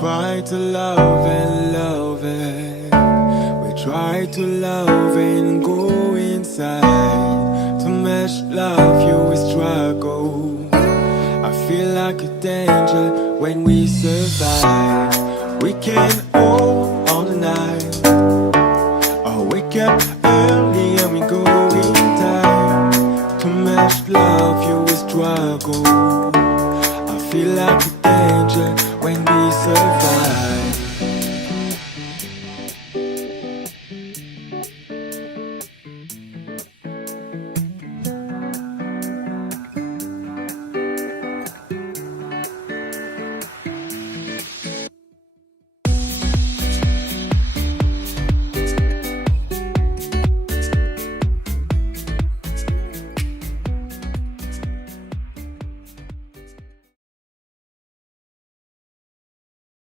try to love and love it. We try to love and go inside. To match love, you will struggle. I feel like a danger when we survive. We can hold all the night, or wake up early and we go in time. To match love, you will struggle. I feel like a danger when we survive.